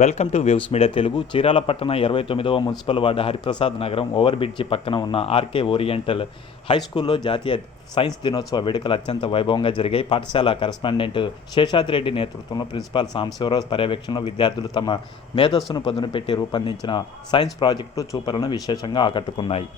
Welcome to waves media Telugu. Chirala పట్టణ 29వ municipal ward Hariprasad నగరం over bridge పక్కన ఉన్న ఆర్కే ఓరియంటల్ హై స్కూల్లో జాతీయ సైన్స్ దినోత్సవ వేడుకలు అత్యంత వైభవంగా జరిగాయి. పాఠశాల కరెస్పాండెంట్ శేషాద్రిరెడ్డి నేతృత్వంలో ప్రిన్సిపాల్ సాంబశివరావు పర్యవేక్షణలో విద్యార్థులు తమ మేధస్సును పదును పెట్టి రూపొందించిన సైన్స్ ప్రాజెక్టు చూపరులను విశేషంగా ఆకట్టుకున్నాయి.